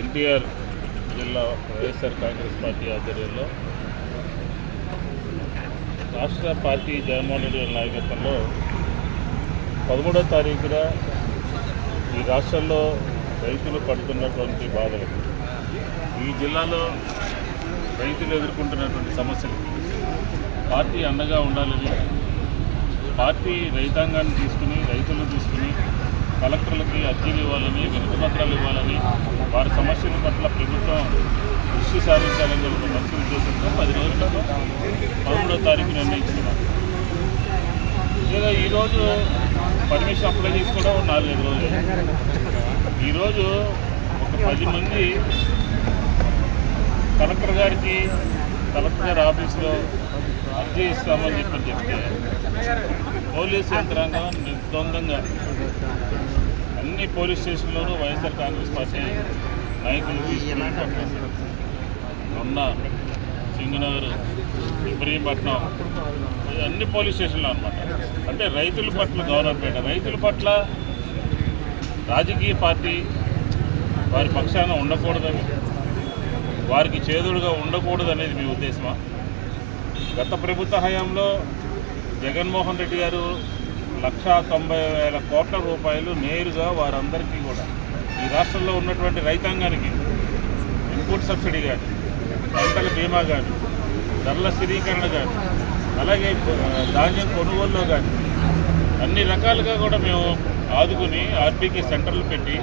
ఎన్టీఆర్ జిల్లా వైఎస్ఆర్ కాంగ్రెస్ పార్టీ ఆధ్వర్యంలో రాష్ట్ర పార్టీ జగన్మోహన్ రెడ్డి గారి నాయకత్వంలో 13వ తారీఖున ఈ రాష్ట్రంలో రైతులు పడుతున్నటువంటి బాధలు, ఈ జిల్లాలో రైతులు ఎదుర్కొంటున్నటువంటి సమస్యలు పార్టీ అండగా ఉండాలని పార్టీ రైతాంగాన్ని తీసుకుని రైతులను తీసుకుని కలెక్టర్లకి అర్జీలు ఇవ్వాలని, వినతిపత్రాలు ఇవ్వాలని, వారి సమస్యల పట్ల ప్రభుత్వం దృష్టి సారించాలని ఒక మంచి ఉద్దేశంతో 10 రోజులలో 13వ తారీఖు నిర్ణయించుకున్నాం. లేదా ఈరోజు పర్మిషన్ అప్లై చేసుకోవడం 4-5 రోజులు. ఈరోజు ఒక 10 మంది కలెక్టర్ గారి ఆఫీసులో అర్జీ ఇస్తామని చెప్తే పోలీసు యంత్రాంగం నిర్ద్వందంగా అన్ని పోలీస్ స్టేషన్లోనూ వైఎస్ఆర్ కాంగ్రెస్ పార్టీ నాయకులు తీసుకుని మొన్న సింగనగర్, ఇబ్రహీంపట్నం అన్ని పోలీస్ స్టేషన్లో అనమాట. అంటే రైతుల పట్ల గవర్నమెంట్, రైతుల పట్ల రాజకీయ పార్టీ వారి పక్షాన ఉండకూడదని, వారికి చేదుడుగా ఉండకూడదు అనేది మీ ఉద్దేశమా? గత ప్రభుత్వ హయాంలో జగన్మోహన్ రెడ్డి గారు 1,90,000 కోట్ల రూపాయలు నేరుగా వారందరికీ కూడా ఈ రాష్ట్రంలో ఉన్నటువంటి రైతాంగానికి ఇన్పుట్ సబ్సిడీ కానీ, పంటల బీమా కానీ, ధరల స్థిరీకరణ కానీ, అలాగే ధాన్యం కొనుగోలులో కానీ అన్ని రకాలుగా కూడా మేము ఆదుకుని ఆర్బీకే సెంటర్లు పెట్టి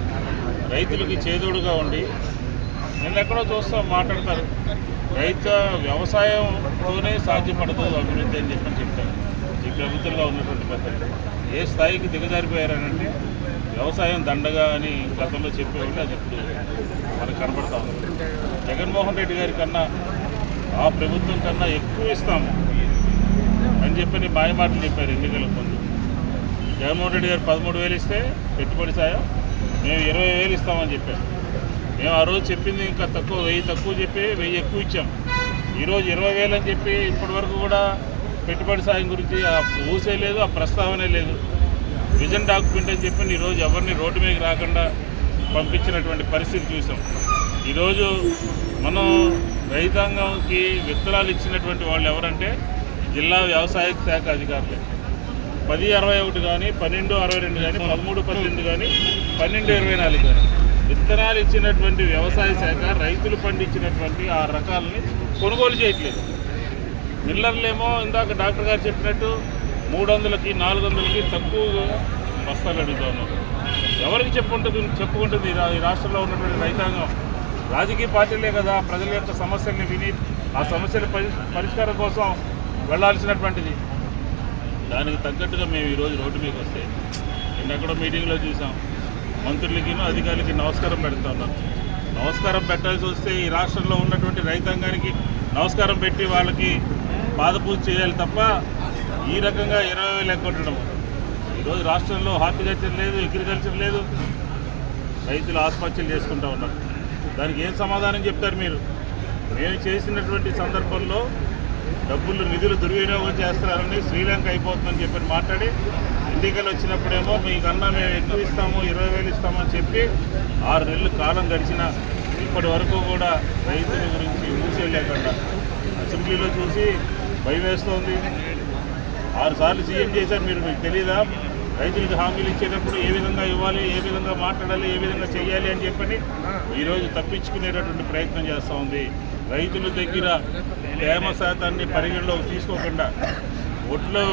రైతులకి చేదోడుగా ఉండి, నేను ఎక్కడో చూస్తాం మాట్లాడతారు వ్యవసాయంతోనే సాధ్యపడదు అభివృద్ధి అని చెప్తారు. ఈ ప్రభుత్వంలో ఉన్నటువంటి పెద్దలు ఏ స్థాయికి దిగజారిపోయారనంటే వ్యవసాయం దండగా అని గతంలో చెప్పేవాళ్ళు, అది ఇప్పుడు మనకు కనబడతా ఉంది. జగన్మోహన్ రెడ్డి గారి కన్నా, ఆ ప్రభుత్వం కన్నా ఎక్కువ ఇస్తాము అని చెప్పని మాయమాటలు చెప్పారు ఎన్నికలకు ముందు. జగన్మోహన్ రెడ్డి గారు 13,000 ఇస్తే పెట్టుబడి సాయం మేము 20,000 ఇస్తామని చెప్పారు. మేము ఆ రోజు చెప్పింది ఇంకా తక్కువ, 1000 తక్కువ చెప్పి 1000 ఎక్కువ ఇచ్చాం. ఈరోజు 20,000 అని చెప్పి ఇప్పటి వరకు కూడా పెట్టుబడి సాయం గురించి ఆ ఊసే లేదు, ఆ ప్రస్తావనే లేదు. విజన్ డాక్యుమెంట్ అని చెప్పి ఈరోజు ఎవరిని రోడ్డు మీదకి రాకుండా పంపించినటువంటి పరిస్థితి చూసాం. ఈరోజు మనం రైతాంగంకి విత్తనాలు ఇచ్చినటువంటి వాళ్ళు ఎవరంటే జిల్లా వ్యవసాయ శాఖ అధికారులే. 1061 కానీ, 1262 కానీ, 1318 కానీ, 1224 కానీ విత్తనాలు ఇచ్చినటువంటి వ్యవసాయ శాఖ రైతులు పండించినటువంటి ఆ రకాలని కొనుగోలు చేయట్లేదు. మిల్లర్లేమో ఇందాక డాక్టర్ గారు చెప్పినట్టు 300కి 400కి తక్కువ బస్తాలు అడుగుతా ఉన్నారు. ఎవరికి చెప్పుకుంటుంది ఈ రాష్ట్రంలో ఉన్నటువంటి రైతాంగం? రాజకీయ పార్టీలే కదా ప్రజల యొక్క సమస్యల్ని విని ఆ సమస్యల పరిష్కారం కోసం వెళ్లాల్సినటువంటిది. దానికి తగ్గట్టుగా మేము ఈరోజు రోడ్డు మీకు వస్తే ఎక్కడో మీటింగ్లో చూసాం, మంత్రులకి అధికారులకి నమస్కారం పెడతా ఉన్నారు. నమస్కారం పెట్టాల్సి వస్తే ఈ రాష్ట్రంలో ఉన్నటువంటి రైతాంగానికి నమస్కారం పెట్టి వాళ్ళకి పాదపూజ చేయాలి తప్ప ఈ రకంగా 20,000 ఎగ్గొట్టడం. ఈరోజు రాష్ట్రంలో హార్టికల్చర్ లేదు, అగ్రికల్చర్ లేదు, రైతులు ఆత్మహత్యలు చేసుకుంటూ ఉన్నారు. దానికి ఏం సమాధానం చెప్తారు మీరు? మేము చేసినటువంటి సందర్భంలో నిధులు దుర్వినియోగం చేస్తున్నారని, శ్రీలంక అయిపోతుందని చెప్పి మాట్లాడి ఎన్నికలు వచ్చినప్పుడేమో మీకన్నా మేము ఎక్కువ ఇస్తాము, 20,000 ఇస్తామని చెప్పి 6 నెలలు కాలం గడిచినా ఇప్పటి వరకు కూడా రైతుల గురించి ఊసే లేకుండా అసెంబ్లీలో చూసి భయం వేస్తోంది. 6 సార్లు సీఎం చేశారు మీరు, మీకు తెలీదా? రైతులకు హామీలు ఇచ్చేటప్పుడు ఏ విధంగా ఇవ్వాలి, ఏ విధంగా మాట్లాడాలి, ఏ విధంగా చేయాలి అని చెప్పని ఈరోజు తప్పించుకునేటటువంటి ప్రయత్నం చేస్తూ ఉంది. రైతుల దగ్గర తేమ శాతాన్ని పరిగణలోకి తీసుకోకుండా ఒట్లో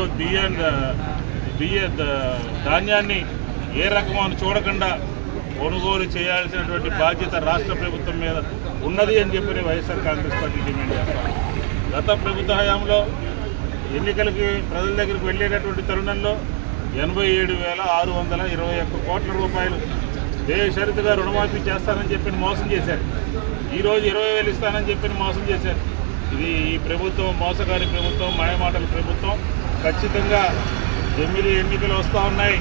ధాన్యాన్ని ఏ రకమో అని చూడకుండా కొనుగోలు చేయాల్సినటువంటి బాధ్యత రాష్ట్ర ప్రభుత్వం మీద ఉన్నది అని చెప్పి వైఎస్ఆర్ కాంగ్రెస్ పార్టీ డిమాండ్ చేస్తాం. గత ప్రభుత్వ హయాంలో ఎన్నికలకి ప్రజల దగ్గరికి వెళ్ళేటటువంటి తరుణంలో 87,621 కోట్ల రూపాయలు బేషరతుగా రుణమాఫీ చేస్తానని చెప్పి మోసం చేశారు. ఈరోజు 20,000 ఇస్తానని చెప్పి మోసం చేశారు. ఇది ఈ ప్రభుత్వం మోసగారి ప్రభుత్వం, మాయమాటల ప్రభుత్వం. ఖచ్చితంగా ఎమ్మెల్యే ఎన్నికలు వస్తూ ఉన్నాయి.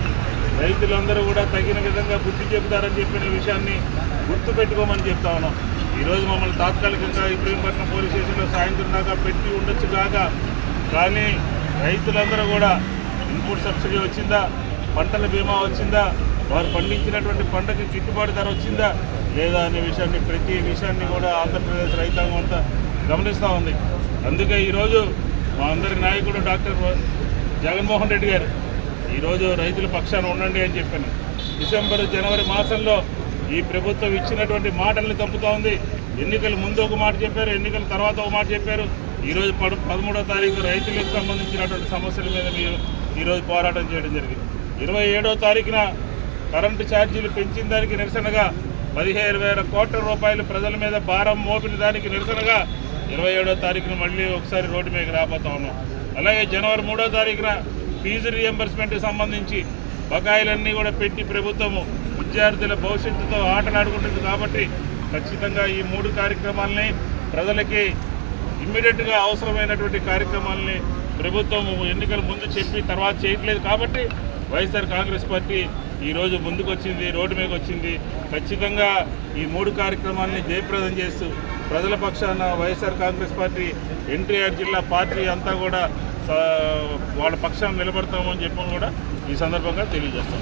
రైతులందరూ కూడా తగిన విధంగా బుద్ధి చెబుతారని చెప్పిన విషయాన్ని గుర్తుపెట్టుకోమని చెప్తా ఉన్నాం. ఈరోజు మమ్మల్ని తాత్కాలికంగా ఇబ్రహీంపట్నం పోలీస్ స్టేషన్లో సాయంత్రం దాకా పెట్టి ఉండొచ్చు కాక, కానీ రైతులందరూ కూడా ఇన్పుట్ సబ్సిడీ వచ్చిందా, పంటల బీమా వచ్చిందా, వారు పండించినటువంటి పంటకి గిట్టుబాటు ధర వచ్చిందా లేదా అనే విషయాన్ని ప్రతి విషయాన్ని కూడా ఆంధ్రప్రదేశ్ రైతాంగం అంతా గమనిస్తూ ఉంది. అందుకే ఈరోజు మా అందరి నాయకుడు డాక్టర్ జగన్మోహన్ రెడ్డి గారు ఈరోజు రైతుల పక్షాన ఉండండి అని చెప్పాను. డిసెంబర్ జనవరి మాసంలో ఈ ప్రభుత్వం ఇచ్చినటువంటి మాటల్ని తప్పుతూ ఉంది. ఎన్నికల ముందు ఒక మాట చెప్పారు, ఎన్నికల తర్వాత ఒక మాట చెప్పారు. ఈరోజు 13వ తారీఖు రైతులకు సంబంధించినటువంటి సమస్యల మీద మీరు ఈరోజు పోరాటం చేయడం జరిగింది. 27వ తారీఖున కరెంటు ఛార్జీలు పెంచిన దానికి నిరసనగా 15,000 కోట్ల రూపాయలు ప్రజల మీద భారం మోపిన దానికి నిరసనగా 27వ తారీఖున మళ్ళీ ఒకసారి రోడ్డు మీదకి రాబోతా ఉన్నాం. అలాగే జనవరి 3వ తారీఖున ఫీజు రీఎంబర్స్మెంట్కి సంబంధించి బకాయిలన్నీ కూడా పెట్టి ప్రభుత్వము విద్యార్థుల భవిష్యత్తుతో ఆటలాడుకుంటుంది. కాబట్టి ఖచ్చితంగా ఈ 3 కార్యక్రమాలని ప్రజలకి ఇమ్మీడియట్గా అవసరమైనటువంటి కార్యక్రమాలని ప్రభుత్వం ఎన్నికల ముందు చెప్పి తర్వాత చేయట్లేదు. కాబట్టి వైఎస్ఆర్ కాంగ్రెస్ పార్టీ ఈరోజు ముందుకు వచ్చింది, రోడ్డు మీదకి వచ్చింది. ఖచ్చితంగా ఈ 3 కార్యక్రమాలని జయప్రదం చేస్తూ ప్రజల పక్షాన వైఎస్ఆర్ కాంగ్రెస్ పార్టీ ఎన్టీఆర్ జిల్లా పార్టీ అంతా కూడా వాళ్ళ పక్షాన నిలబడతామని చెప్పని కూడా ఈ సందర్భంగా తెలియజేస్తాం.